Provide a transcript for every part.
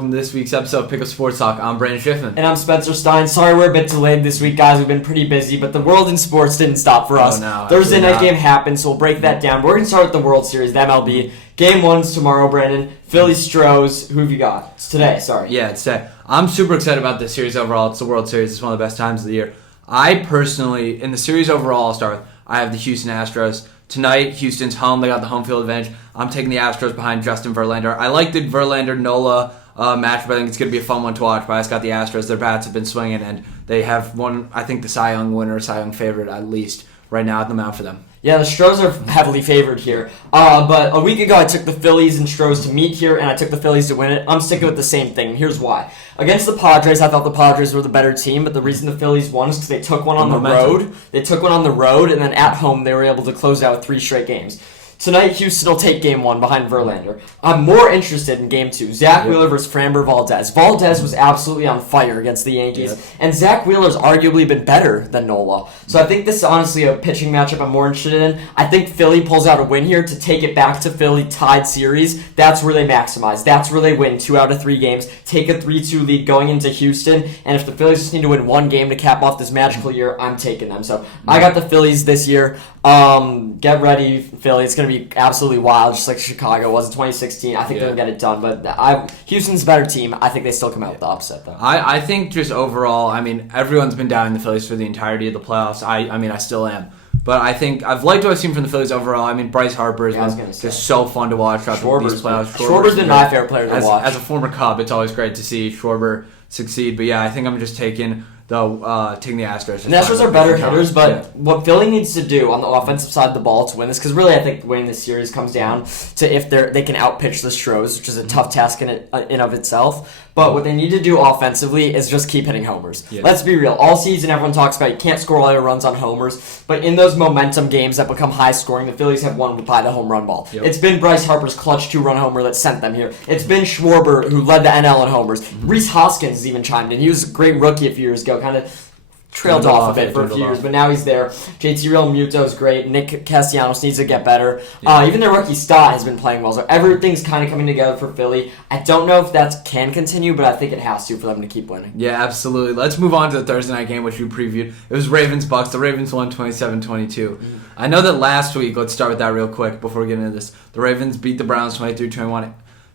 welcome to this week's episode of Pick Up Sports Talk. I'm Brandon Schiffman. And I'm Spencer Stein. Sorry we're a bit delayed this week, guys. We've been pretty busy, but the world in sports didn't stop for us. No, Thursday night game happened, so we'll break that down. We're going to start with the World Series, the MLB. Game 1's tomorrow, Brandon. Phillies-Stros. Who have you got? It's today, sorry. Yeah, it's today. I'm super excited about this series overall. It's the World Series. It's one of the best times of the year. I personally, in the series overall, I'll start with, I have the Houston Astros. Tonight, Houston's home. They got the home field advantage. I'm taking the Astros behind Justin Verlander. I like the Verlander-Nola match, but I think it's going to be a fun one to watch. But I just got the Astros. Their bats have been swinging, and they have one, I think, the Cy Young winner, Cy Young favorite at least, right now at the mound for them. Yeah, the Stros are heavily favored here. But a week ago, I took the Phillies and Stros to meet here, and I took the Phillies to win it. I'm sticking with the same thing. Here's why. Against the Padres, I thought the Padres were the better team, but the reason the Phillies won is because they took one on the road. They took one on the road, and then at home, they were able to close out 3 straight games. Tonight, Houston will take Game 1 behind Verlander. I'm more interested in Game 2. Zach Wheeler versus Framber Valdez. Valdez was absolutely on fire against the Yankees, and Zach Wheeler's arguably been better than Nola. So I think this is honestly a pitching matchup I'm more interested in. I think Philly pulls out a win here to take it back to Philly tied series. That's where they maximize. That's where they win 2 out of 3 games, take a 3-2 lead going into Houston, and if the Phillies just need to win 1 game to cap off this magical year, I'm taking them. So I got the Phillies this year. Get ready, Philly. It's going to be absolutely wild, just like Chicago was in 2016. I think they're going to get it done, but Houston's a better team. I think they still come out with the upset, though. I think just overall, I mean, everyone's been down in the Phillies for the entirety of the playoffs. I mean, I still am. But I think I've liked what I've seen from the Phillies overall. I mean, Bryce Harper has been just so fun to watch throughout these playoffs. Schwarber's been my favorite player to watch. As a former Cub, it's always great to see Schwarber succeed. But yeah, I think I'm just taking the Astros. And the Astros are better hitters, but what Philly needs to do on the offensive side of the ball to win this, because really I think winning this series comes down to if they can outpitch the Stros, which is a tough task in of itself. But what they need to do offensively is just keep hitting homers. Yeah. Let's be real. All season, everyone talks about you can't score all your runs on homers. But in those momentum games that become high scoring, the Phillies have won by the home run ball. Yep. It's been Bryce Harper's clutch 2-run homer that sent them here. It's been Schwarber who led the NL in homers. Rhys Hoskins has even chimed in. He was a great rookie a few years ago, kind of trailed off a bit for a few years, but now he's there. JT Realmuto is great. Nick Castellanos needs to get better. Yeah. Even their rookie Stott has been playing well, so everything's kind of coming together for Philly. I don't know if that can continue, but I think it has to for them to keep winning. Yeah, absolutely. Let's move on to the Thursday night game, which we previewed. It was Ravens-Bucks. The Ravens won 27-22. I know that last week, let's start with that real quick before we get into this. The Ravens beat the Browns 23-21.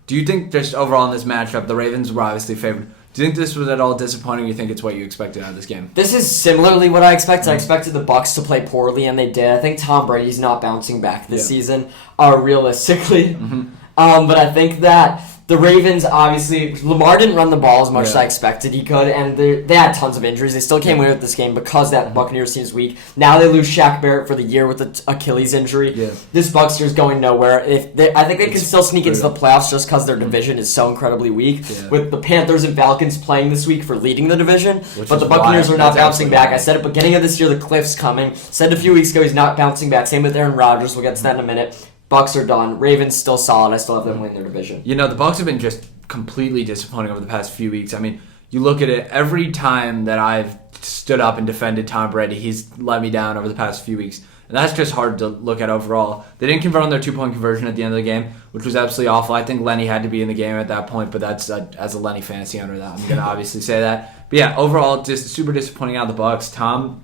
Do you think just overall in this matchup, the Ravens were obviously favored? Do you think this was at all disappointing, or you think it's what you expected out of this game? This is similarly what I expected. I expected the Bucs to play poorly, and they did. I think Tom Brady's not bouncing back this season, realistically. But I think that the Ravens, obviously, Lamar didn't run the ball as much as I expected he could, and they had tons of injuries. They still came away with this game because that Buccaneers team is weak. Now they lose Shaq Barrett for the year with the Achilles injury. Yeah. This Bucs team is going nowhere. I think they can still sneak into the playoffs just because their division is so incredibly weak. Yeah. With the Panthers and Falcons playing this week for leading the division, but the Buccaneers are not bouncing back. I said at the beginning of this year, the Cliff's coming. Said a few weeks ago he's not bouncing back. Same with Aaron Rodgers. We'll get to that in a minute. Bucks are done. Ravens still solid. I still have them win their division. You know, the Bucks have been just completely disappointing over the past few weeks. I mean, you look at it, every time that I've stood up and defended Tom Brady, he's let me down over the past few weeks. And that's just hard to look at overall. They didn't convert on their 2-point conversion at the end of the game, which was absolutely awful. I think Lenny had to be in the game at that point, but that's as a Lenny fantasy owner, that I'm going to obviously say that. But yeah, overall, just super disappointing out of the Bucks. Tom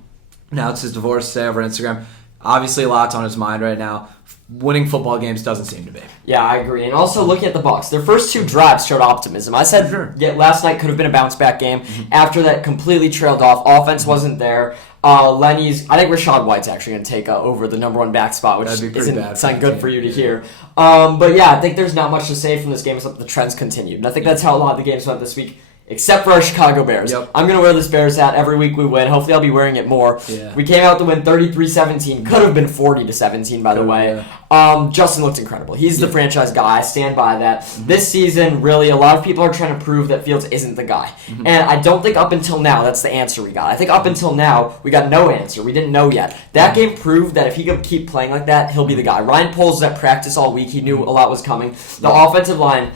announced his divorce today over Instagram. Obviously, a lot's on his mind right now. Winning football games doesn't seem to be. Yeah, I agree. And also, looking at the Bucs, their first 2 drives showed optimism. I said last night could have been a bounce-back game. After that, completely trailed off. Offense wasn't there. I think Rachaad White's actually going to take over the number 1 back spot, which isn't something good for you to hear. But yeah, I think there's not much to say from this game except the trends continued. And I think that's how a lot of the games went this week. Except for our Chicago Bears. Yep. I'm going to wear this Bears hat every week we win. Hopefully I'll be wearing it more. Yeah. We came out to win 33-17. Could have been 40-17, by the way. Yeah. Justin looked incredible. He's the franchise guy. I stand by that. This season, really, a lot of people are trying to prove that Fields isn't the guy. And I don't think up until now that's the answer we got. I think up until now, we got no answer. We didn't know yet. That game proved that if he could keep playing like that, he'll be the guy. Ryan Poles was at practice all week. He knew a lot was coming. The offensive line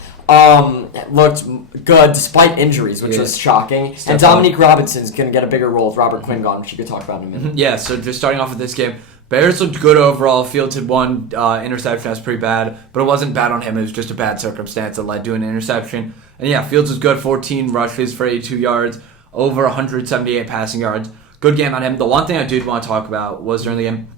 looked good despite injuries, which was shocking. And Dominique Robinson's going to get a bigger role with Robert Quinn gone, which you could talk about in a minute. Yeah, so just starting off with this game, Bears looked good overall. Fields had one interception. That's pretty bad, but it wasn't bad on him. It was just a bad circumstance that led to an interception. And yeah, Fields was good. 14 rushes for 82 yards, over 178 passing yards. Good game on him. The one thing I did want to talk about was during the game,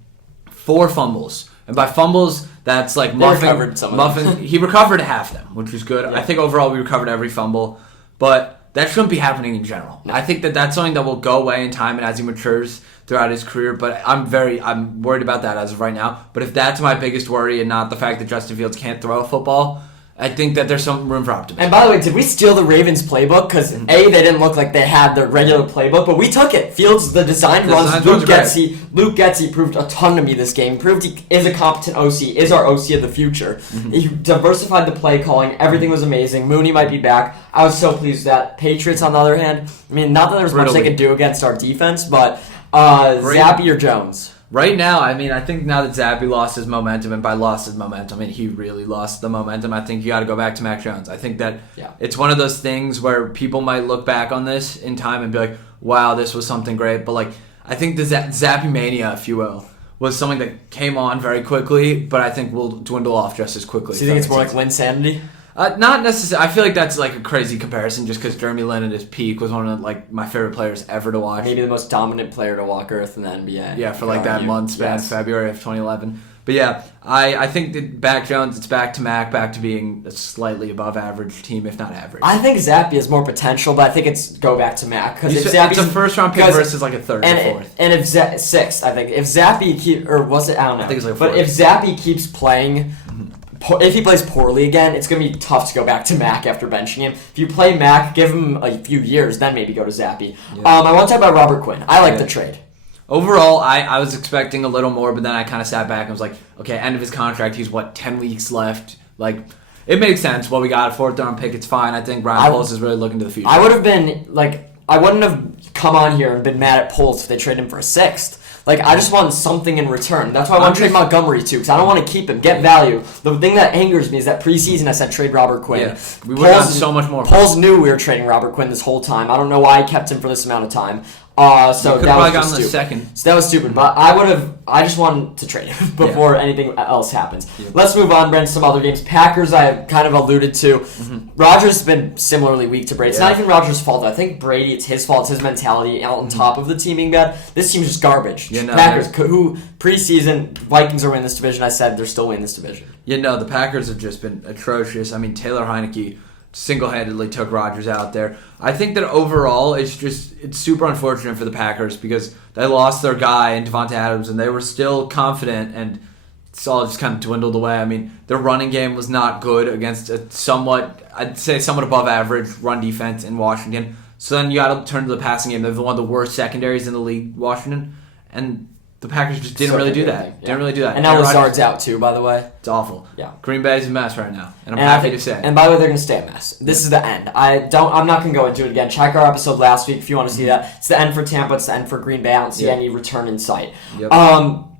4 fumbles. And by fumbles, that's like muffin. He recovered half of them, which was good. Yeah. I think overall we recovered every fumble, but that shouldn't be happening in general. No. I think that's something that will go away in time and as he matures throughout his career. But I'm worried about that as of right now. But if that's my biggest worry and not the fact that Justin Fields can't throw a football, I think that there's some room for optimism. And by the way, did we steal the Ravens playbook? Because they didn't look like they had their regular playbook, but we took it. Fields, the designed runs. Luke Getsy proved a ton to me this game. Proved he is a competent OC, is our OC of the future. Mm-hmm. He diversified the play calling. Everything was amazing. Mooney might be back. I was so pleased with that. Patriots, on the other hand, I mean, not that there's much they can do against our defense, but Zappy or Jones? Right now, I mean, I think now that Zappy lost his momentum, and by lost his momentum, I mean, he really lost the momentum. I think you got to go back to Mac Jones. I think that it's one of those things where people might look back on this in time and be like, wow, this was something great. But, like, I think the Zappy mania, if you will, was something that came on very quickly, but I think will dwindle off just as quickly. So you think it's more like Linsanity? Not necessarily. I feel like that's like a crazy comparison just because Jeremy Lin at his peak was one of like my favorite players ever to watch. Maybe the most dominant player to walk Earth in the NBA. Yeah, for like that month span, February of 2011. But yeah, I think that back Jones, it's back to Mac, back to being a slightly above average team, if not average. I think Zappy has more potential, but I think it's go back to Mac. Because it's a first round pick versus like a third or fourth. And if sixth, I think. If Zappy or was it? I don't know. I think it's like fourth. But if Zappy keeps playing... If he plays poorly again, it's going to be tough to go back to Mac after benching him. If you play Mac, give him a few years, then maybe go to Zappy. Yeah. I want to talk about Robert Quinn. I like the trade. Overall, I was expecting a little more, but then I kind of sat back and was like, okay, end of his contract, he's 10 weeks left. Like, it makes sense. Well, we got a 4th round pick, it's fine. I think Ryan Poles is really looking to the future. I would have been, I wouldn't have come on here and been mad at Poles if they traded him for a 6th. Like, I just want something in return. That's why I want to trade Montgomery, too, because I don't want to keep him. Get value. The thing that angers me is that preseason I said trade Robert Quinn. Yeah, we would have gotten so much more. Poles knew we were trading Robert Quinn this whole time. I don't know why he kept him for this amount of time. So that was just stupid. Second. So that was stupid, but I just wanted to trade him before anything else happens. Yeah. Let's move on, Brent, to some other games. Packers, I have kind of alluded to. Mm-hmm. Rodgers has been similarly weak to Brady. It's not even Rodgers' fault. I think Brady, it's his fault. It's his mentality out on top of the team being bad. This team's just garbage. Packers, who preseason, Vikings are winning this division. I said they're still winning this division. The Packers have just been atrocious. I mean, Taylor Heineke single-handedly took Rodgers out there. I think that overall it's super unfortunate for the Packers because they lost their guy in Devontae Adams and they were still confident and it's all just kind of dwindled away. I mean, their running game was not good against a somewhat above average run defense in Washington. So then you got to turn to the passing game. They're one of the worst secondaries in the league, Washington, and the Packers just didn't really do that. Didn't really do that. And now Lazard's out too, by the way. It's awful. Yeah. Green Bay's a mess right now, and I'm happy to say. And by the way, they're going to stay a mess. This is the end. I'm not going to go into it again. Check our episode last week if you want to see that. It's the end for Tampa. It's the end for Green Bay. I don't see any return in sight. Yep.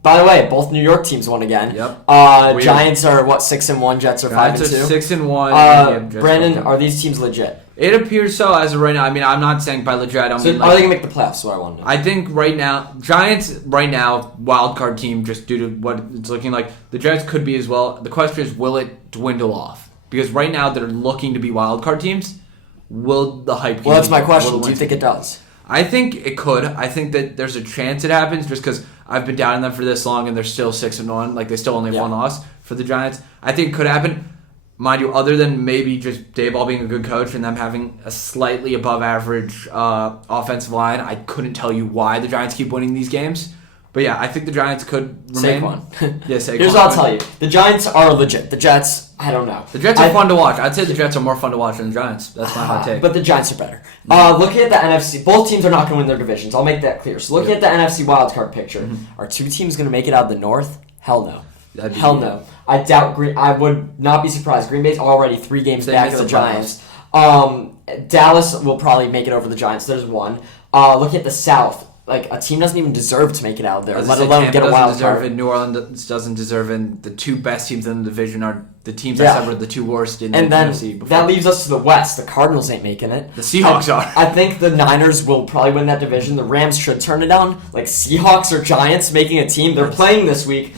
By the way, both New York teams won again. Yep. Giants are 6-1. Jets are 5-2. Giants are 6-1. Brandon, are these teams legit? It appears so as of right now. I mean, I'm not saying by legit. I don't mean are they gonna make the playoffs? What I want to know. I think right now, Giants right now wild card team just due to what it's looking like. The Giants could be as well. The question is, will it dwindle off? Because right now they're looking to be wild card teams. Will the hype? Well, that's my question. Do you think it does? I think it could. I think that there's a chance it happens just because I've been doubting them for this long and they're still 6-1. Like they still only have one loss for the Giants. I think it could happen. Mind you, other than maybe just Daboll being a good coach and them having a slightly above average offensive line, I couldn't tell you why the Giants keep winning these games. But yeah, I think the Giants could remain. Saquon. Yeah, Saquon. Here's what I'll tell you. The Giants are legit. The Jets, I don't know. The Jets are fun to watch. I'd say the Jets are more fun to watch than the Giants. That's my hot take. But the Giants are better. Looking at the NFC, both teams are not going to win their divisions. I'll make that clear. So looking at the NFC wildcard picture, are two teams going to make it out of the North? Hell no. Hell no. I doubt I would not be surprised. Green Bay's already 3 games back of the Giants. Dallas will probably make it over the Giants. There's one. Looking at the South, like a team doesn't even deserve to make it out there, As I let said, alone Tampa get a doesn't wild deserve card. it. New Orleans doesn't deserve it. And the two best teams in the division are the teams Yeah. I said were the two worst in And the then NFC before. that leaves us to the West. The Cardinals ain't making it. The Seahawks are. I think the Niners will probably win that division. The Rams should turn it down. Like Seahawks or Giants making a team. They're playing this week.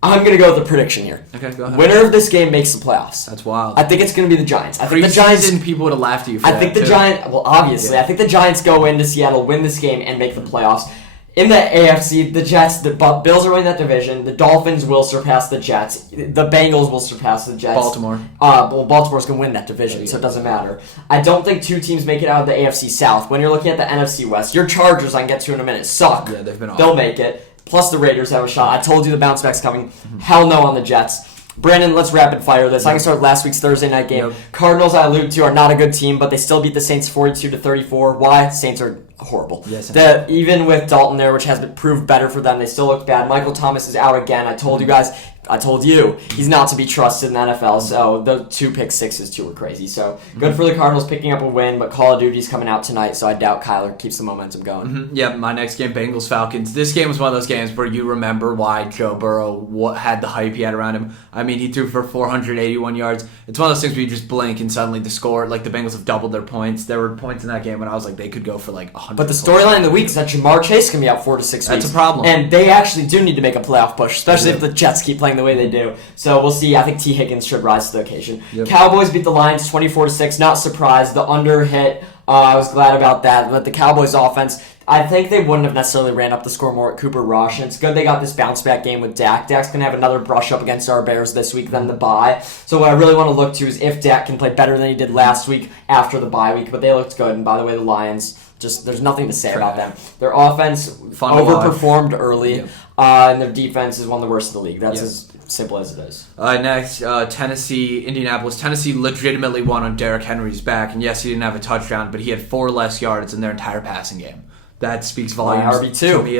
I'm going to go with the prediction here. Okay, go ahead. Winner of this game makes the playoffs. That's wild. I think it's going to be the Giants. I think the Giants. Preseason, people would have laughed at you for I that, think the too. Giants. Well, obviously, Yeah. I think the Giants go into Seattle, win this game, and make the playoffs. In the AFC, the Jets, the Bills are winning that division. The Dolphins will surpass the Jets. The Bengals will surpass the Jets. Baltimore. Well, Baltimore's going to win that division, so it doesn't matter. I don't think two teams make it out of the AFC South. When you're looking at the NFC West, your Chargers, I can get to in a minute, suck. Yeah, they've been awful. They'll make it. Plus, the Raiders have a shot. I told you the bounce back's coming. Hell no on the Jets. Brandon, let's rapid fire this. I can start with last week's Thursday night game. Yep. Cardinals, I alluded to, are not a good team, but they still beat the Saints 42-34. Why? Saints are horrible. Yes, Even with Dalton there, which has been proved better for them, they still look bad. Michael Thomas is out again. I told you guys. I told you he's not to be trusted in the NFL. So the 2 pick sixes too were crazy. So good for the Cardinals picking up a win, but Call of Duty's coming out tonight, so I doubt Kyler keeps the momentum going. Yeah, my next game, Bengals-Falcons. This game was one of those games where you remember why Joe Burrow had the hype he had around him. I mean, he threw for 481 yards. It's one of those things where you just blink and suddenly the score, like the Bengals have doubled their points. There were points in that game when I was like, they could go for like 100. But the storyline of the week is that Jamar Chase can be out 4 to 6 weeks. That's a problem. And they actually do need to make a playoff push, especially They if do. the Jets keep playing the way they do. So we'll see. I think T. Higgins should rise to the occasion. Yep. Cowboys beat the Lions 24-6. Not surprised. The under hit. I was glad about that. But the Cowboys offense, I think they wouldn't have necessarily ran up the score more at Cooper Rush. And it's good they got this bounce back game with Dak. Dak's going to have another brush up against our Bears this week than the bye. So what I really want to look to is if Dak can play better than he did last week after the bye week. But they looked good. And by the way, the Lions, just there's nothing to say about them. Their offense Fun to watch. overperformed early. Yep. And their defense is one of the worst in the league. That's Yep. as simple as it is. Next, Tennessee, Indianapolis. Tennessee legitimately won on Derrick Henry's back, and yes, he didn't have a touchdown, but he had 4 less yards in their entire passing game. That speaks volumes RB2. to me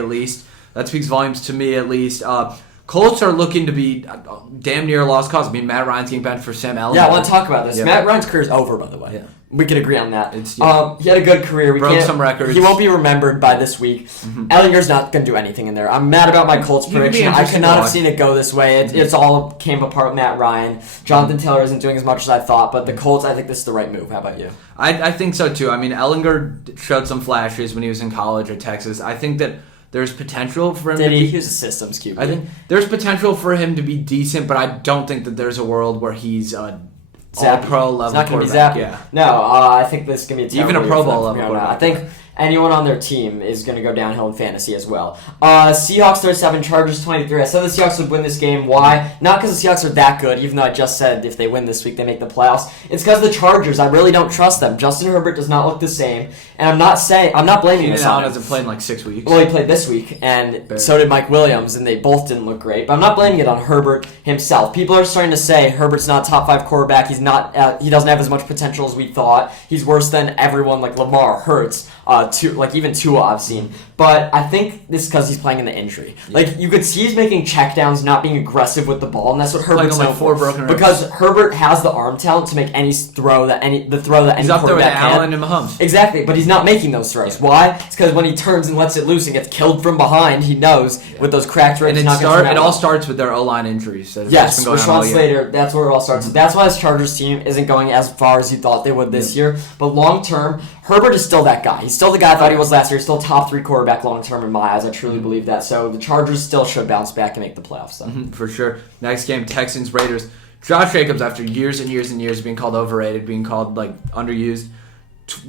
at least. Colts are looking to be damn near a lost cause. I mean, Matt Ryan's getting benched for Sam Ellinger. Yeah, I want to talk about this. Yeah. Matt Ryan's career is over, by the way. Yeah. We could agree on that. It's- He had a good career. We Broke can't- some records. He won't be remembered by this week. Ellinger's not going to do anything in there. I'm mad about my Colts He could be prediction. I interesting could to not have watch. seen it go this way. It's all came apart with Matt Ryan. Jonathan Taylor isn't doing as much as I thought, but the Colts, I think this is the right move. How about you? I think so too. I mean, Ellinger showed some flashes when he was in college at Texas. I think that there's potential for him Did to he? be. He was a systems QB. I think there's potential for him to be decent, but I don't think that there's a world where he's a all-pro level It's not going to be quarterback. Zappy. Yeah. No, I think this is going to be a Even terrible a Pro year for Bowl them from level here on out. I quarterback. think anyone on their team is going to go downhill in fantasy as well. Seahawks 37, Chargers 23. I said the Seahawks would win this game. Why? Not because the Seahawks are that good, even though I just said if they win this week, they make the playoffs. It's because the Chargers, I really don't trust them. Justin Herbert does not look the same, and I'm not blaming Keenan this Allen on him. hasn't played in like 6 weeks. Well, he played this week, and Barely. so did Mike Williams, and they both didn't look great. But I'm not blaming it on Herbert himself. People are starting to say Herbert's not a top 5 quarterback. He's not. He doesn't have as much potential as we thought. He's worse than everyone like Lamar, Hurts, even Tua I've seen. But I think this is because he's playing in the injury. Like you could see he's making checkdowns, not being aggressive with the ball, and that's what Playing Herbert's on, like, known 4 for. broken ribs. Because Herbert has the arm talent to make any throw that any He's up there with quarterback can. Allen and Mahomes. Exactly, but he's not making those throws. Yeah. Why? It's because when he turns and lets it loose and gets killed from behind, he knows with those cracked ribs, And he's not going to turn out it all well. starts with their O-line injuries. That have Yes, just been going on all Rashawn year. Slater, that's where it all starts. That's why his Chargers team isn't going as far as you thought they would this year. But long term, Herbert is still that guy. He's still the guy I thought he was last year. He's still top 3 quarterback long term in my eyes. I truly believe that. So the Chargers still should bounce back and make the playoffs, though. For sure. Next game, Texans, Raiders. Josh Jacobs, after years and years and years of being called overrated, being called like underused,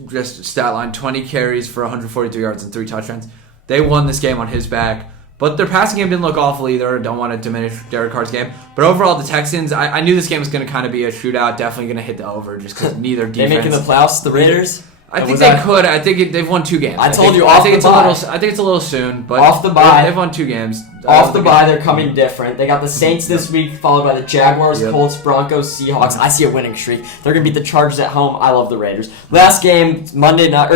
just stat line, 20 carries for 143 yards and 3 touchdowns. They won this game on his back. But their passing game didn't look awful either. Don't want to diminish Derek Carr's game. But overall, the Texans, I knew this game was going to kind of be a shootout. Definitely going to hit the over just because neither They defense. making the playoffs, the Raiders? I think Was they that- could. I think they've won 2 games. I told think- you I off think the it's a bye. little. I think it's a little soon, but Off the bye. they've won 2 games. Off the bye, they're coming different. They got the Saints this week, followed by the Jaguars, Yep. Colts, Broncos, Seahawks. I see a winning streak. They're gonna beat the Chargers at home. I love the Raiders. Last game, Monday night.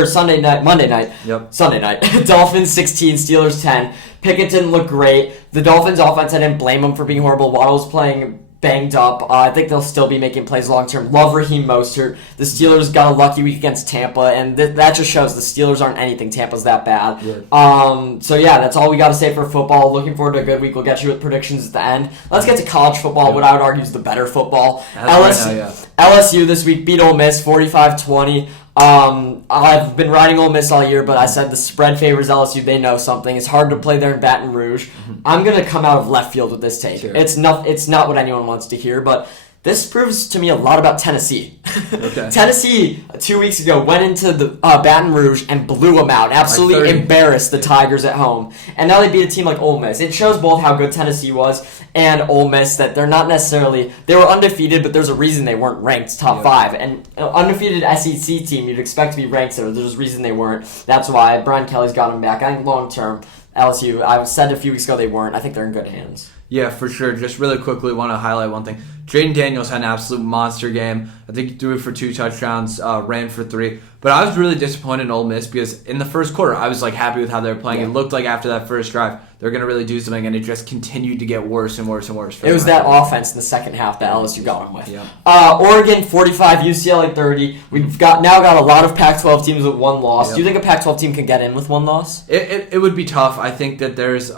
Yep. Sunday night. Dolphins 16, Steelers 10. Pickett didn't look great. The Dolphins offense, I didn't blame them for being horrible. Waddle was playing banged up. I think they'll still be making plays long term. Love Raheem Mostert. The Steelers got a lucky week against Tampa, and that just shows the Steelers aren't anything. Tampa's that bad. Yeah. So yeah, that's all we got to say for football. Looking forward to a good week. We'll get you with predictions at the end. Let's get to college football. What I would argue is the better football. LSU this week beat Ole Miss 45-20. I've been riding Ole Miss all year, but I said the spread favors LSU. They know something. It's hard to play there in Baton Rouge. I'm gonna come out of left field with this take. Sure. It's not what anyone wants to hear, but this proves to me a lot about Tennessee. Okay. Tennessee 2 weeks ago went into the Baton Rouge and blew them out. Absolutely Like 30. embarrassed the Tigers at home, and now they beat a team like Ole Miss. It shows both how good Tennessee was and Ole Miss that they're not necessarily they were undefeated, but there's a reason they weren't ranked top 5. And an undefeated SEC team you'd expect to be ranked there. There's a reason they weren't. That's why Brian Kelly's got them back. I think long term LSU. I said a few weeks ago they weren't. I think they're in good hands. Yeah, for sure. Just really quickly want to highlight one thing. Jaden Daniels had an absolute monster game. I think he threw it for 2 touchdowns, ran for 3. But I was really disappointed in Ole Miss because in the first quarter, I was happy with how they were playing. Yeah. It looked like after that first drive, they were going to really do something, and it just continued to get worse and worse and worse. It was that offense in the second half that LSU got them with. Yeah. Oregon 45, UCLA 30. We've now got a lot of Pac-12 teams with 1 loss. Yep. Do you think a Pac-12 team can get in with 1 loss? It would be tough. I think that there's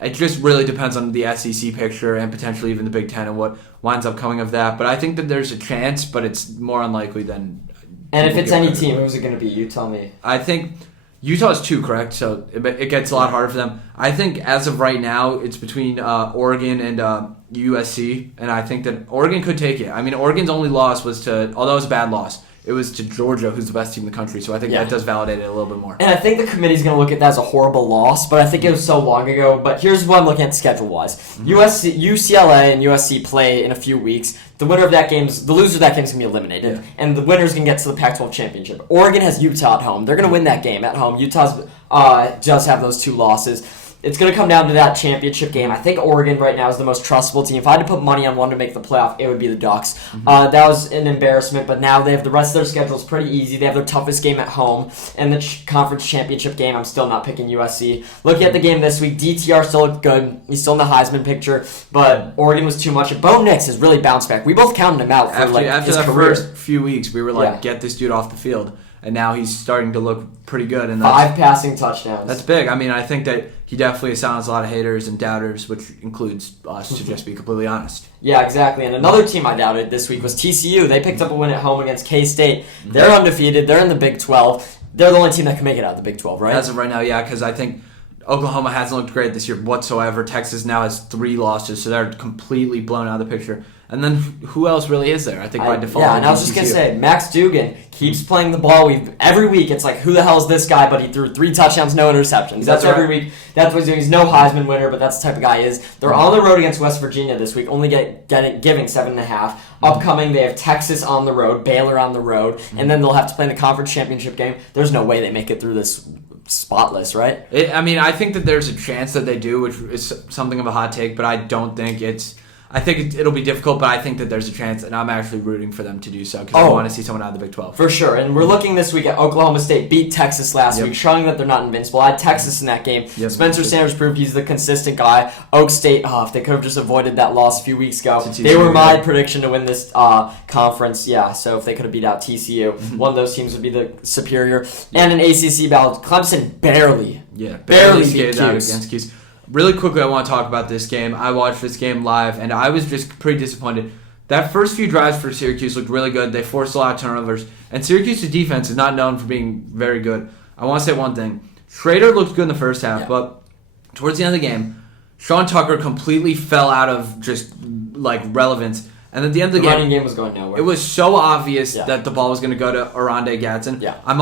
it just really depends on the SEC picture and potentially even the Big Ten and what winds up coming of that. But I think that there's a chance, but it's more unlikely than. And if it's any team, who's it going to be? You tell me. I think Utah is 2, correct? So it gets a lot harder for them. I think as of right now, it's between Oregon and USC, and I think that Oregon could take it. I mean, Oregon's only loss was to, although it was a bad loss, it was to Georgia, who's the best team in the country. So I think that does validate it a little bit more. And I think the committee's going to look at that as a horrible loss, but I think it was so long ago. But here's what I'm looking at schedule-wise. UCLA and USC play in a few weeks. The loser of that game is going to be eliminated, and the winners can get to the Pac-12 championship. Oregon has Utah at home. They're going to win that game at home. Utah does have those 2 losses. It's going to come down to that championship game. I think Oregon right now is the most trustable team. If I had to put money on one to make the playoff, it would be the Ducks. That was an embarrassment, but now they have the rest of their schedule is pretty easy. They have their toughest game at home. And the conference championship game, I'm still not picking USC. Looking at the game this week, DTR still looked good. He's still in the Heisman picture, but Oregon was too much. Bo Nix has really bounced back. We both counted him out for after his that career. first few weeks, we were get this dude off the field. And now he's starting to look pretty good. And 5 passing touchdowns. That's big. I mean, I think that he definitely silenced a lot of haters and doubters, which includes us, to just be completely honest. Yeah, exactly. And another team I doubted this week was TCU. They picked up a win at home against K-State. They're undefeated. They're in the Big 12. They're the only team that can make it out of the Big 12, right? As of right now, yeah, because I think Oklahoma hasn't looked great this year whatsoever. Texas now has 3 losses, so they're completely blown out of the picture. And then who else really is there? I think by default. Yeah, and I was just going to say, Max Duggan keeps playing the ball. Every week, it's like, who the hell is this guy? But he threw 3 touchdowns, no interceptions. That's every week. That's what he's doing. He's no Heisman winner, but that's the type of guy he is. They're on the road against West Virginia this week, only giving 7.5. Upcoming, they have Texas on the road, Baylor on the road, and then they'll have to play in the conference championship game. There's no way they make it through this spotless, right? I think that there's a chance that they do, which is something of a hot take, but I don't think it's... I think it'll be difficult, but I think that there's a chance, and I'm actually rooting for them to do so because I want to see someone out of the Big 12. For sure, and we're looking this week at Oklahoma State beat Texas last week, showing that they're not invincible. I had Texas in that game. Spencer Sanders proved he's the consistent guy. Oak State, if they could have just avoided that loss a few weeks ago. They were my prediction to win this conference, so if they could have beat out TCU, one of those teams would be the superior. And an ACC battle, Clemson barely skated out against Cuse. Really quickly, I want to talk about this game. I watched this game live, and I was just pretty disappointed. That first few drives for Syracuse looked really good. They forced a lot of turnovers, and Syracuse's defense is not known for being very good. I want to say one thing. Schrader looked good in the first half, but towards the end of the game, Sean Tucker completely fell out of just, relevance. And at the end of the running game was going nowhere. It was so obvious that the ball was going to go to Oronde Gadsden. Yeah. I'm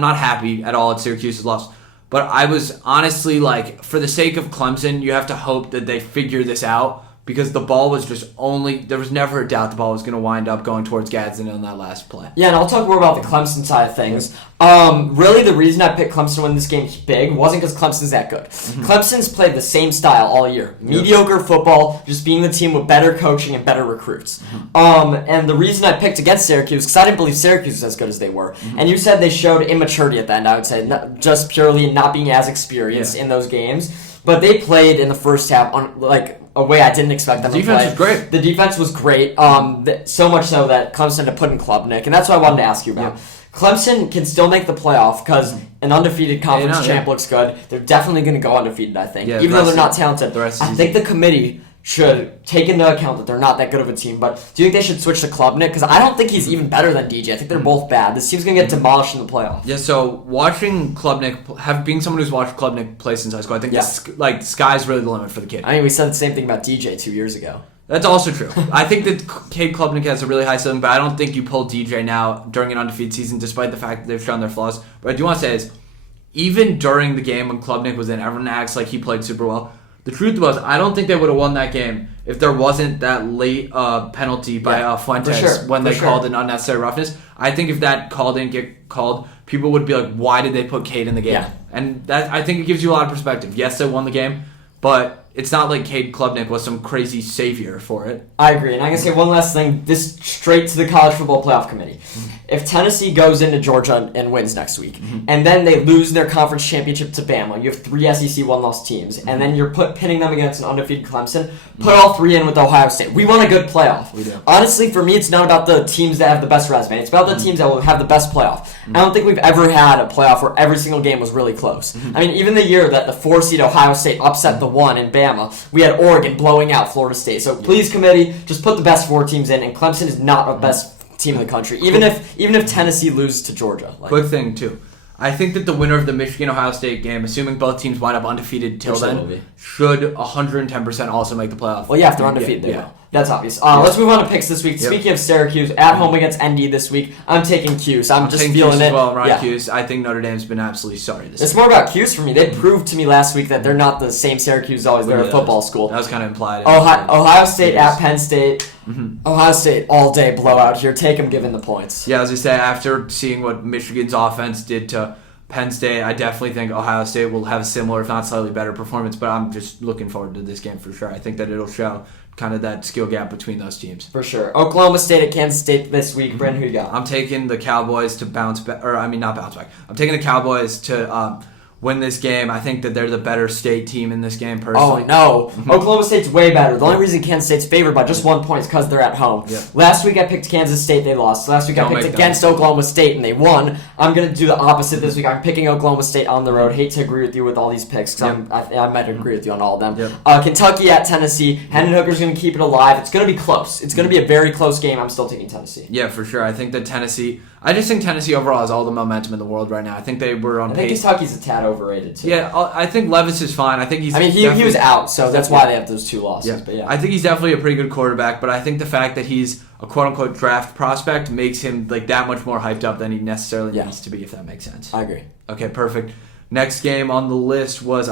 not happy at all at Syracuse's loss. But I was honestly for the sake of Clemson, you have to hope that they figure this out because the ball was there was never a doubt the ball was going to wind up going towards Gadsden on that last play. Yeah, and I'll talk more about the Clemson side of things. Really, the reason I picked Clemson to win this game big wasn't because Clemson's that good. Clemson's played the same style all year. Mediocre football, just being the team with better coaching and better recruits. And the reason I picked against Syracuse, because I didn't believe Syracuse was as good as they were. And you said they showed immaturity at the end, I would say, not just purely not being as experienced in those games. But they played in the first half on a way I didn't expect them The to play. defense was great. The defense was great. So much so that Clemson had to put in Klubnik, and that's what I wanted to ask you about. Yep. Clemson can still make the playoff because an undefeated conference champ looks good. They're definitely going to go undefeated, I think, even though they're not talented. I think the committee should take into account that they're not that good of a team. But do you think they should switch to Klubnik? Because I don't think he's even better than DJ. I think they're both bad. This team's going to get demolished in the playoffs. Yeah, so watching Klubnik, being someone who's watched Klubnik play since high school, I think the sky's really the limit for the kid. I mean, we said the same thing about DJ 2 years ago. That's also true. I think that Cade Klubnik has a really high ceiling, but I don't think you pull DJ now during an undefeated season, despite the fact that they've shown their flaws. What I do want to say is, even during the game when Klubnik was in, everyone acts like he played super well. The truth was, I don't think they would have won that game if there wasn't that late penalty by Fuentes when they called an unnecessary roughness. I think if that call didn't get called, people would be like, why did they put Cade in the game? Yeah. And that I think it gives you a lot of perspective. Yes, they won the game, but it's not like Cade Klubnik was some crazy savior for it. I agree. And I can say one last thing, this straight to the College Football Playoff Committee. If Tennessee goes into Georgia and wins next week, and then they lose their conference championship to Bama, you have 3 SEC one-loss teams, and then you're pinning them against an undefeated Clemson, put all 3 in with Ohio State. We want a good playoff. We do. Honestly, for me, it's not about the teams that have the best resume. It's about the teams that will have the best playoff. I don't think we've ever had a playoff where every single game was really close. I mean, even the year that the 4-seed Ohio State upset the 1 in Bama, we had Oregon blowing out Florida State. So please, committee, just put the best 4 teams in, and Clemson is not a best team in the country, even if Tennessee loses to Georgia. Quick thing too, I think that the winner of the Michigan-Ohio State game, assuming both teams wind up undefeated till then, should 110% also make the playoff. Well, yeah, if they're undefeated, they will. That's obvious. Let's move on to picks this week. Speaking of Syracuse, at home against ND this week, I'm taking Cuse. I'm just feeling it. Well, Ryan Cuse. I think Notre Dame's been absolutely sorry this It's more about Cuse for me. They proved to me last week that they're not the same Syracuse always. They're a football school. That was kind of implied. Ohio State at Penn State. Ohio State all day blowout here. Take them given the points. Yeah, as I say, after seeing what Michigan's offense did to Penn State, I definitely think Ohio State will have a similar, if not slightly better performance, but I'm just looking forward to this game for sure. I think that it'll show kind of that skill gap between those teams. For sure. Oklahoma State at Kansas State this week. Brandon, who you got? I'm taking the Cowboys to bounce back, not bounce back. I'm taking the Cowboys to win this game. I think that they're the better state team in this game, personally. Oh, no. Oklahoma State's way better. The only reason Kansas State's favored by just 1 point is because they're at home. Yeah. Last week I picked Kansas State, they lost. Last week I picked against Oklahoma State, and they won. I'm going to do the opposite this week. I'm picking Oklahoma State on the road. Hate to agree with you with all these picks, because I might agree with you on all of them. Yep. Kentucky at Tennessee. Hendon Hooker's going to keep it alive. It's going to be close. It's going to be a very close game. I'm still taking Tennessee. Yeah, for sure. I think that I just think Tennessee overall has all the momentum in the world right now. I think they were on pace. I think Kentucky's a tad overrated, too. Yeah, I think Levis is fine. I think he's. I mean, he was out, so that's why they have those 2 losses. Yeah. But yeah, I think he's definitely a pretty good quarterback, but I think the fact that he's a quote-unquote draft prospect makes him like that much more hyped up than he necessarily needs to be, if that makes sense. I agree. Okay, perfect. Next game on the list was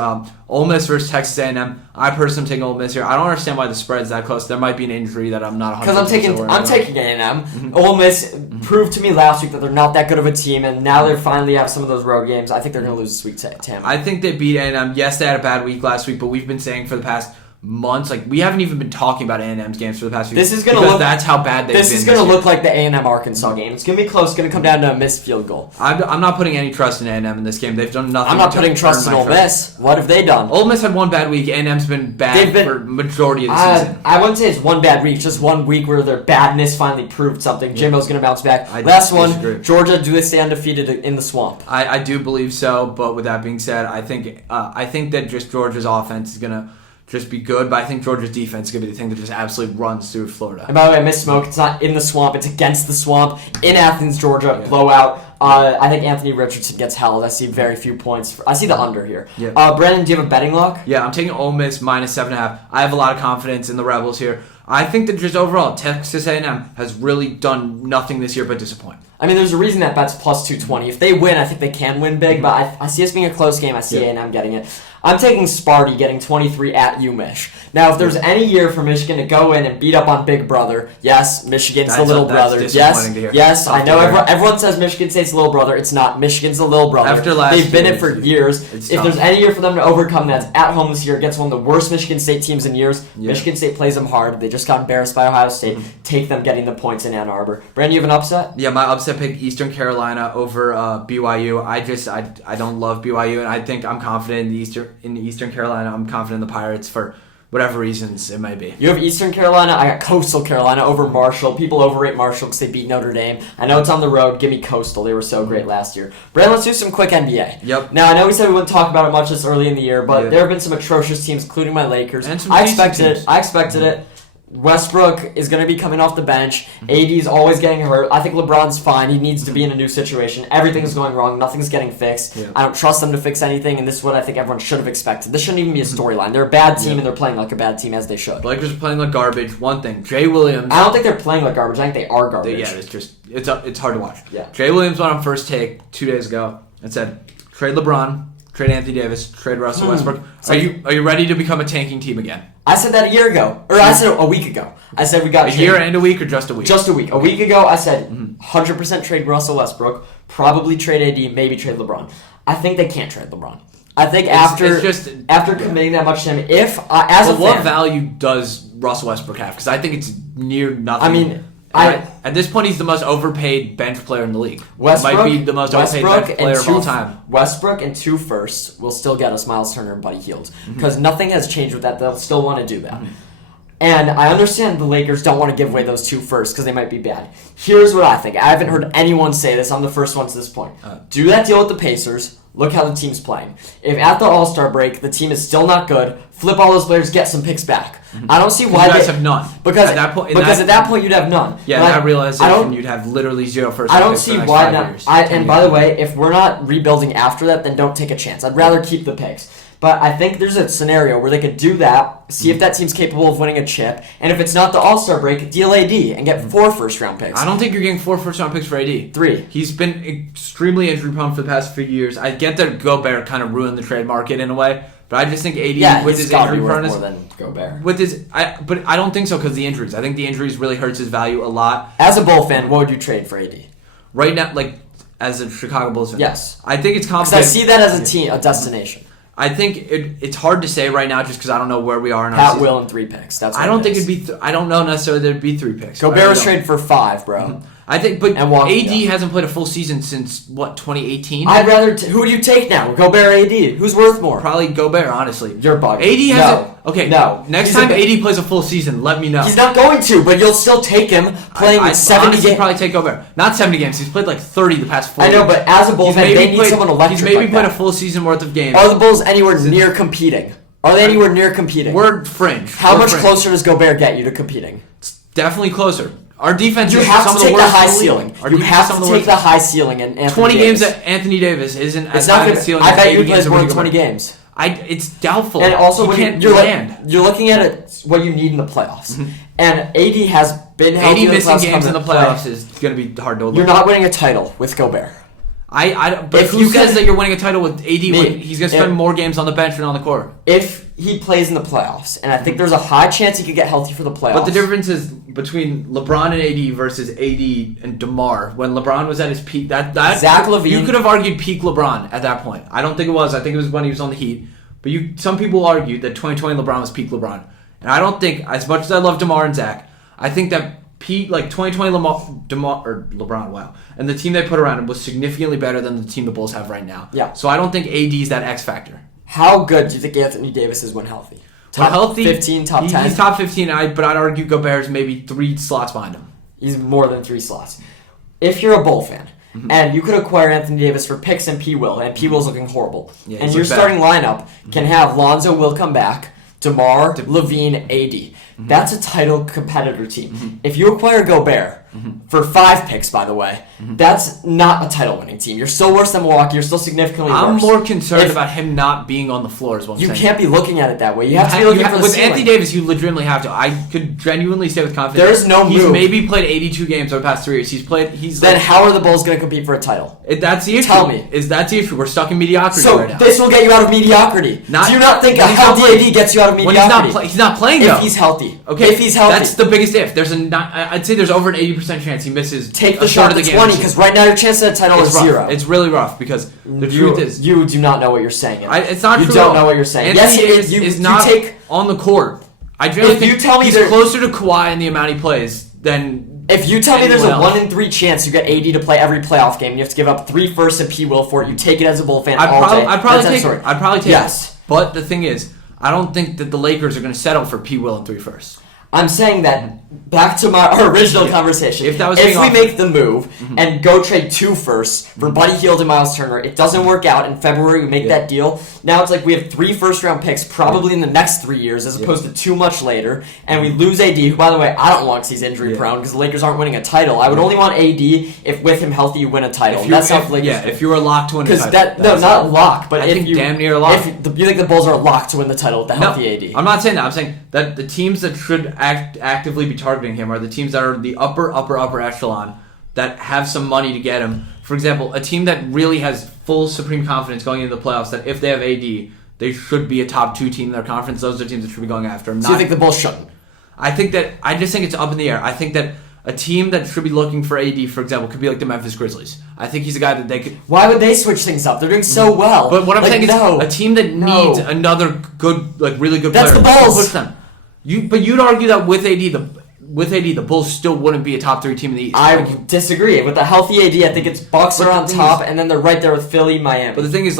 Ole Miss versus Texas A&M. I personally am taking Ole Miss here. I don't understand why the spread's that close. There might be an injury that I'm not 100%. Because I'm taking A&M. Ole Miss proved to me last week that they're not that good of a team, and now they finally have some of those road games. I think they're going to lose this week to Tampa. I think they beat A&M. Yes, they had a bad week last week, but we've been saying for the past months, like we haven't even been talking about A&M's games for the past few weeks. That's how bad they've been. This is going to look like the A&M Arkansas game. It's going to be close. It's going to come down to a missed field goal. I'm not putting any trust in A&M in this game. They've done nothing. I'm not putting trust in Ole Miss. What have they done? Ole Miss had one bad week. A&M's been bad for majority of the season. I wouldn't say it's one bad week. Just 1 week where their badness finally proved something. Jimbo's going to bounce back. Last one, Georgia. Do they stay undefeated in the swamp? I do believe so. But with that being said, I think that just Georgia's offense is going to just be good, but I think Georgia's defense is going to be the thing that just absolutely runs through Florida. And by the way, I misspoke. It's not in the swamp. It's against the swamp in Athens, Georgia. Blowout. I think Anthony Richardson gets held. I see very few points. I see the under here. Yeah. Brandon, do you have a betting lock? Yeah, I'm taking Ole Miss minus 7.5. I have a lot of confidence in the Rebels here. I think that just overall, Texas A&M has really done nothing this year but disappoint. I mean, there's a reason that bet's plus 220. If they win, I think they can win big, but I see us being a close game. I see A&M getting it. I'm taking Sparty getting 23 at UMich. Now, if there's any year for Michigan to go in and beat up on Big Brother, yes, Michigan's the little brother. Yes, I know everyone says Michigan State's the little brother. It's not. Michigan's the little brother. They've been it for years. If there's any year for them to overcome that's at home this year against one of the worst Michigan State teams in years, Michigan State plays them hard. They just got embarrassed by Ohio State. Take them getting the points in Ann Arbor. Brandon, you have an upset? Yeah, my upset pick, Eastern Carolina over BYU. I don't love BYU, and I think I'm confident in Eastern Carolina. I'm confident in the Pirates for whatever reasons it may be. You have Eastern Carolina. I got Coastal Carolina over Marshall. People overrate Marshall because they beat Notre Dame. I know it's on the road. Give me Coastal. They were so great last year. Brandon, let's do some quick NBA. Yep. Now, I know we said we wouldn't talk about it much this early in the year, but Yeah. there have been some atrocious teams, including my Lakers. And some I decent expected it. teams. I expected it. Westbrook is going to be coming off the bench. AD's always getting hurt. I think LeBron's fine. He needs to be in a new situation. Everything's going wrong. Nothing's getting fixed. Yeah. I don't trust them to fix anything, and this is what I think everyone should have expected. This shouldn't even be a storyline. They're a bad team, Yeah. and they're playing like a bad team as they should. The Lakers are playing like garbage. One thing, Jay Williams. I don't think they're playing like garbage. I think they are garbage. Yeah, it's hard to watch. Yeah. Jay Williams went on First Take 2 days ago and said, trade LeBron, trade Anthony Davis, trade Russell Westbrook. Are you ready to become a tanking team again? I said that a year ago. Or I said a week ago. I said we got A year and a week or just a week? Just a week. A week ago, I said 100% trade Russell Westbrook, probably trade AD, maybe trade LeBron. I think they can't trade LeBron. I think after committing that much to him, what value does Russell Westbrook have? Because I think it's near nothing. I mean, at this point, he's the most overpaid bench player in the league. Westbrook Might be the most overpaid bench player of all time. Westbrook and 2 firsts will still get us Miles Turner and Buddy Hield because nothing has changed with that. They'll still want to do that. And I understand the Lakers don't want to give away those 2 firsts because they might be bad. Here's what I think. I haven't heard anyone say this. I'm the first one to this point. Do that deal with the Pacers. Look how the team's playing. If at the All-Star break the team is still not good, flip all those players, get some picks back. I don't see why you guys have none. Because at that point, at that point you'd have none. Yeah, But that realization you'd have literally 0 first. I don't picks see for the next why 5 not. years, And 10 by the years. way, if we're not rebuilding after that, then don't take a chance. I'd rather keep the picks. But I think there's a scenario where they could do that, see if that team's capable of winning a chip, and if it's not the All-Star break, deal AD and get 4 first-round picks. I don't think you're getting 4 first-round picks for AD. 3. He's been extremely injury-prone for the past few years. I get that Gobert kind of ruined the trade market in a way, but I just think AD with his injury proneness, more than Gobert. but I don't think so because of the injuries. I think the injuries really hurts his value a lot. As a Bull fan, what would you trade for AD? Right now, like as a Chicago Bulls fan, Yes. I think it's Because complicated. I see that as a team, a destination. I think it's hard to say right now just because I don't know where we are in our Pat season. Will and 3 picks. That's what I don't it think is. it'd be. I don't know necessarily there'd be 3 picks. Gobert was I don't. traded for 5, bro. I think, but And Walker, AD yeah. hasn't played a full season since what 2018. I'd rather. Who do you take now? Gobert, or AD? Who's worth more? Probably Gobert, honestly. You're bugging. AD hasn't. Okay, No. Next He's a time bit- AD plays a full season, let me know. He's not going to, but you'll still take him playing I'd 70 honestly games. probably take Gobert. Not 70 games. He's played like 30 the past 4 I know, years. but as a Bulls fan, they need someone electric. He's maybe like played that. a full season worth of games. Are the Bulls anywhere near competing? Are they anywhere near competing? We're fringe. How We're much fringe. closer does Gobert get you to competing? Definitely closer. Our defense You is have some to of the take the worst high in the league. ceiling. Our You defense is have some to of the take the worst. high ceiling and Anthony 20 Davis. games that Anthony Davis isn't It's as not high gonna. a ceiling. I as bet 80 you plays games more over than 20 Gobert. games. It's doubtful. And also, you when can't you're land. you're looking at it, what you need in the playoffs. And AD has been healthy 80 in the missing playoffs, games coming in the to play. playoffs is going to be hard to look. You're not winning a title with Gobert. But If who you says can- that you're winning a title with AD when Me. he's going to spend more games on the bench than on the court? If he plays in the playoffs, and I think there's a high chance he could get healthy for the playoffs. But the difference is between LeBron and AD versus AD and DeMar. When LeBron was at his peak, that Zach LaVine- you could have argued peak LeBron at that point. I don't think it was. I think it was when he was on the Heat. But some people argued that 2020 LeBron was peak LeBron, and I don't think, as much as I love DeMar and Zach, I think that peak 2020 LeBron, wow, and the team they put around him was significantly better than the team the Bulls have right now. Yeah. So I don't think AD is that X factor. How good do you think Anthony Davis is when healthy? Top healthy, 15, top 10? He's top 15, but I'd argue Gobert's maybe 3 slots behind him. He's more than 3 slots. If you're a Bull fan, and you could acquire Anthony Davis for picks and P. Will, and P. Will's looking horrible, Yeah, and he's your looked starting lineup can have Lonzo will come back, DeMar, Levine, AD. That's a title competitor team. If you acquire Gobert for 5 picks, by the way, that's not a title-winning team. You're still worse than Milwaukee. You're still significantly worse. I'm more concerned If- about him not being on the floor is what I'm You saying. can't be looking at it that way. You have to be looking for the with ceiling. Anthony Davis, you legitimately have to. I could genuinely say with confidence. There's no He's move. maybe played 82 games over the past 3 years. Then how are the Bulls going to compete for a title? That's the issue. Tell me. That's the issue. We're stuck in mediocrity So right now. this will get you out of mediocrity. Do you not think a when he's not healthy playing- AD gets you out of when mediocrity? he's not playing if though. he's healthy. Okay, If he's healthy. that's the biggest if. I'd say there's over an 80% chance he misses. Take a the third shot of to the 20 game. because right now your chance at a title is It's rough. 0. It's really rough because the you, truth is you do not know what you're saying. it's not you true. don't at all. know what you're saying. Anthony Yes, Davis you is not take. on the court. I generally If think you tell me he's there- closer to Kawhi in the amount he plays than. If you tell me there's a anyone else. 1 in 3 chance you get AD to play every playoff game, and you have to give up 3 firsts and P. Will for it, you take it as a Bull fan I'd all probably, day. I'd probably That's take sorry. it. I'd probably take Yes. it. But the thing is, I don't think that the Lakers are going to settle for P. Will and 3 firsts. I'm saying that back to our original conversation. If that was we make the move and go trade 2 firsts for Buddy Hield and Miles Turner, it doesn't work out. In February, we make that deal. Now it's like we have 3 first-round picks probably in the next 3 years as opposed to 2 much later. And we lose AD, who, by the way, I don't want because he's injury-prone because the Lakers aren't winning a title. I would only want AD if with him healthy you win a title. If you were locked to win a title. No, not lock, but if you damn near lock. If you think the Bulls are locked to win the title with the healthy AD. I'm not saying that. I'm saying that the teams that should actively be targeting him are the teams that are the upper echelon that have some money to get him. For example, a team that really has full supreme confidence going into the playoffs that if they have AD, they should be a top 2 team in their conference. Those are teams that should be going after him. So you think the Bulls shouldn't? I just think it's up in the air. I think that a team that should be looking for AD, for example, could be like the Memphis Grizzlies. I think he's a guy that they could... Why would they switch things up? They're doing so well. But what I'm saying is a team that needs another good, really good player. That's the Bulls. Push them. But you'd argue that with AD, the Bulls still wouldn't be a top 3 team in the East. I disagree. With the healthy AD, I think it's Bucks are on top, and then they're right there with Philly, Miami. But the thing is,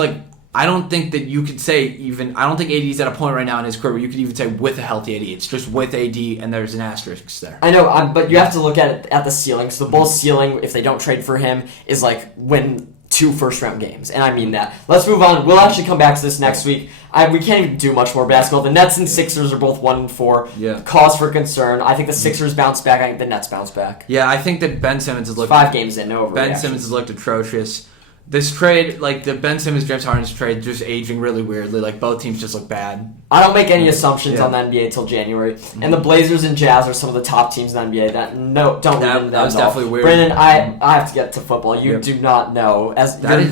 I don't think that you could say even... I don't think AD's at a point right now in his career where you could even say with a healthy AD. It's just with AD, and there's an asterisk there. I know, but you have to look at it at the ceiling. So the Bulls' ceiling, if they don't trade for him, is win 2 first-round games, and I mean that. Let's move on. We'll actually come back to this next week. We can't even do much more basketball. The Nets and Sixers are both 1-4. Yeah. Cause for concern. I think the Sixers bounce back. I think the Nets bounce back. Yeah, I think that Ben Simmons has looked... 5 games in, no overreaction. Ben Simmons has looked atrocious. This trade, the Ben Simmons, James Harden's trade, just aging really weirdly. Both teams just look bad. I don't make any assumptions on the NBA until January. And the Blazers and Jazz are some of the top teams in the NBA. That was definitely weird. Brandon, I have to get to football. You do not know.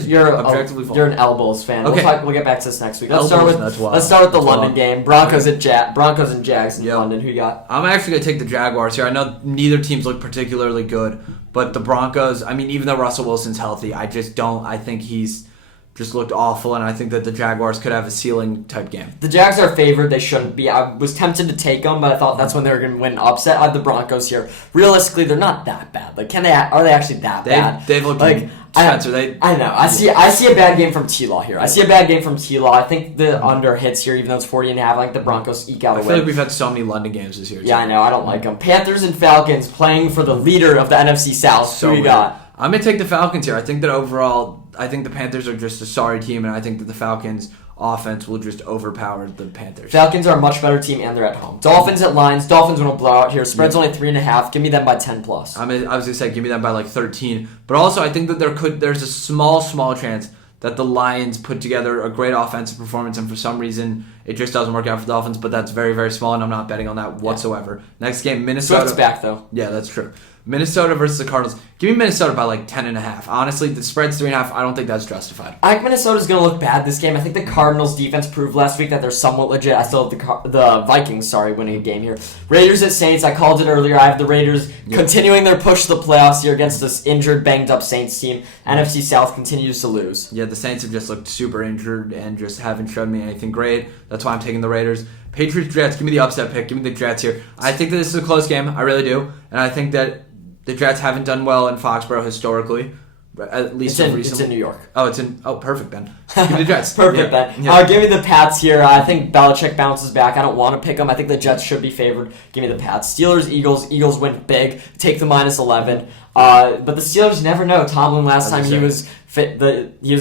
You're an Elbows fan. Okay. We'll get back to this next week. Let's start with the London game. Broncos and Jags in London. Who you got? I'm actually going to take the Jaguars here. I know neither teams look particularly good, but the Broncos, even though Russell Wilson's healthy, I think he's just looked awful, and I think that the Jaguars could have a ceiling type game. The Jags are favored. They shouldn't be. I was tempted to take them, but I thought that's when they were going to win an upset. I have the Broncos here. Realistically, they're not that bad. Are they actually that bad? They've looked Spencer, I know. I see a bad game from T-Law here. I think the under hits here, even though it's 40.5. I think the Broncos eke out a win. I feel like we've had so many London games this year. Yeah, I know. I don't like them. Panthers and Falcons playing for the leader of the NFC South. Who you got? I'm going to take the Falcons here. I think that overall, the Panthers are just a sorry team, and I think that the Falcons' offense will just overpower the Panthers. Falcons are a much better team, and they're at home. Dolphins at Lions. Dolphins win a blowout here. Spread's only 3.5. Give me them by 10+. I was going to say, give me them by 13. But also, I think that there's a small chance that the Lions put together a great offensive performance, and for some reason, it just doesn't work out for the Dolphins, but that's very, very small, and I'm not betting on that whatsoever. Next game, Minnesota. Swift's back, though. Yeah, that's true. Minnesota versus the Cardinals. Give me Minnesota by 10.5. Honestly, the spread's 3.5. I don't think that's justified. I think Minnesota's going to look bad this game. I think the Cardinals' defense proved last week that they're somewhat legit. I still have the Vikings, winning a game here. Raiders at Saints. I called it earlier. I have the Raiders continuing their push to the playoffs here against this injured, banged-up Saints team. NFC South continues to lose. Yeah, the Saints have just looked super injured and just haven't shown me anything great. That's why I'm taking the Raiders. Patriots, Jets. Give me the upset pick. Give me the Jets here. I think that this is a close game. I really do. And I think that the Jets haven't done well in Foxborough historically, at least recently. It's in New York. Perfect, Ben. Give me the Jets. Perfect, Ben. Yeah. Give me the Pats here. I think Belichick bounces back. I don't want to pick them. I think the Jets should be favored. Give me the Pats. Steelers, Eagles. Eagles win big. Take the -11. But the Steelers never know. Tomlin last time he was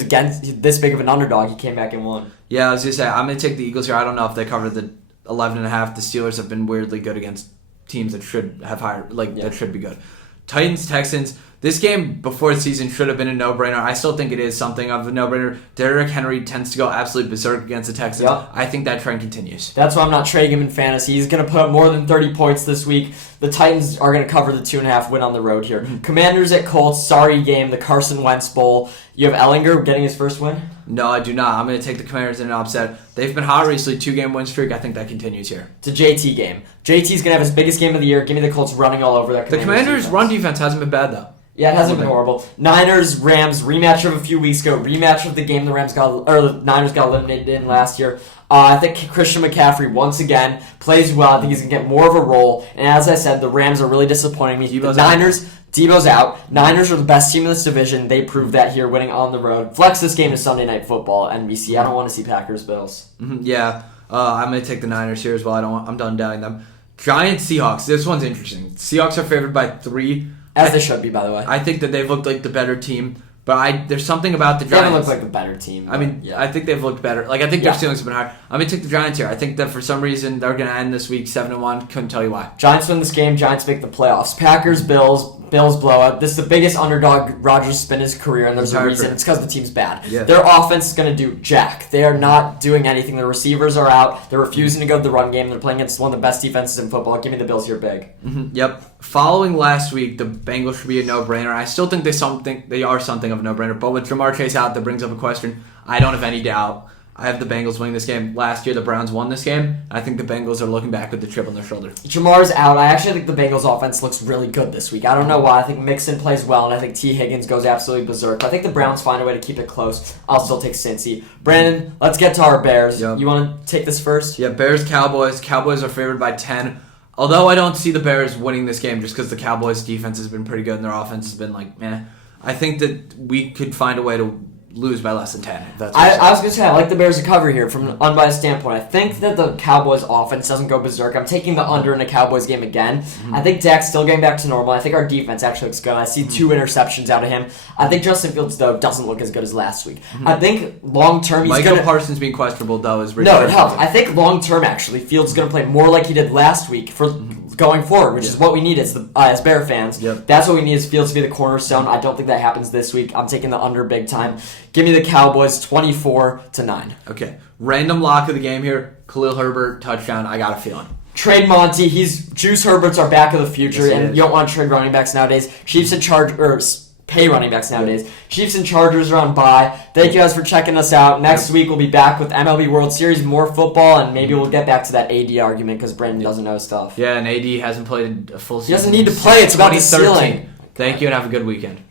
against this big of an underdog. He came back and won. Yeah, I was going to say, I'm going to take the Eagles here. I don't know if they cover the 11.5. The Steelers have been weirdly good against teams that should have higher, that should be good. Titans, Texans. This game before the season should have been a no-brainer. I still think it is something of a no-brainer. Derrick Henry tends to go absolutely berserk against the Texans. Yep. I think that trend continues. That's why I'm not trading him in fantasy. He's going to put up more than 30 points this week. The Titans are going to cover the 2.5 win on the road here. Commanders at Colts. Sorry game. The Carson Wentz Bowl. You have Ellinger getting his first win? No, I do not. I'm going to take the Commanders in an upset. They've been hot recently. 2-game win streak. I think that continues here. It's a JT game. JT's going to have his biggest game of the year. Give me the Colts running all over that The Commanders' run defense hasn't been bad, though. Yeah, it hasn't been horrible. Niners, Rams, rematch of a few weeks ago. Rematch of the game the Niners got eliminated in last year. I think Christian McCaffrey, once again, plays well. I think he's going to get more of a role. And as I said, the Rams are really disappointing me. The Debo's out. Niners are the best team in this division. They proved that here, winning on the road. Flex this game to Sunday Night Football, NBC. I don't want to see Packers-Bills. Yeah, I'm going to take the Niners here as well. I'm done doubting them. Giants, Seahawks. This one's interesting. Seahawks are favored by 3. As they should be, by the way. I think that they've looked like the better team, but there's something about the They Giants. haven't looked like the better team. I mean, yeah. I think they've looked better. Like, I think their ceilings have been higher. I'm going to take the Giants here. I think that for some reason they're going to end this week 7-1. Couldn't tell you why. Giants win this game. Giants make the playoffs. Packers, Bills blowout. This is the biggest underdog Rodgers spent his career, and there's a reason. It's because the team's bad. Yeah. Their offense is going to do jack. They are not doing anything. Their receivers are out. They're refusing to go to the run game. They're playing against one of the best defenses in football. Give me the Bills here big. Yep. Following last week, the Bengals should be a no-brainer. I still think they are something of a no-brainer, but with Jamar Chase out, that brings up a question. I don't have any doubt. I have the Bengals winning this game. Last year, the Browns won this game. I think the Bengals are looking back with the chip on their shoulder. Jamar's out. I actually think the Bengals offense looks really good this week. I don't know why. I think Mixon plays well, and I think T. Higgins goes absolutely berserk. I think the Browns find a way to keep it close. I'll still take Cincy. Brandon, let's get to our Bears. Yep. You want to take this first? Yeah, Bears, Cowboys. Cowboys are favored by 10. Although I don't see the Bears winning this game just because the Cowboys' defense has been pretty good and their offense has been like, meh. I think that we could find a way to lose by less than 10. If that's what I was going to say, I like the Bears to cover here from an unbiased standpoint. I think that the Cowboys offense doesn't go berserk. I'm taking the under in a Cowboys game again. I think Dak's still getting back to normal. I think our defense actually looks good. I see 2 interceptions out of him. I think Justin Fields, though, doesn't look as good as last week. I think long-term he's Michael going to... Parsons being questionable, though, is No, it helps. I think long-term, actually, Fields is going to play more like he did last week for going forward, which is what we need as Bear fans. Yep. That's what we need is Fields to be the cornerstone. I don't think that happens this week. I'm taking the under big time. Give me the Cowboys 24-9. Okay. Random lock of the game here. Khalil Herbert, touchdown. I got a feeling. Trade Monty. Juice Herbert's our back of the future, Yes, he and is. you don't want to trade running backs nowadays. Chiefs and pay running backs nowadays. Chiefs and Chargers are on bye. Thank you guys for checking us out. Next week we'll be back with MLB World Series, more football, and maybe we'll get back to that AD argument because Brandon doesn't know stuff. Yeah, and AD hasn't played a full season. He doesn't need to play. It's about the 2013. ceiling. Thank you and have a good weekend.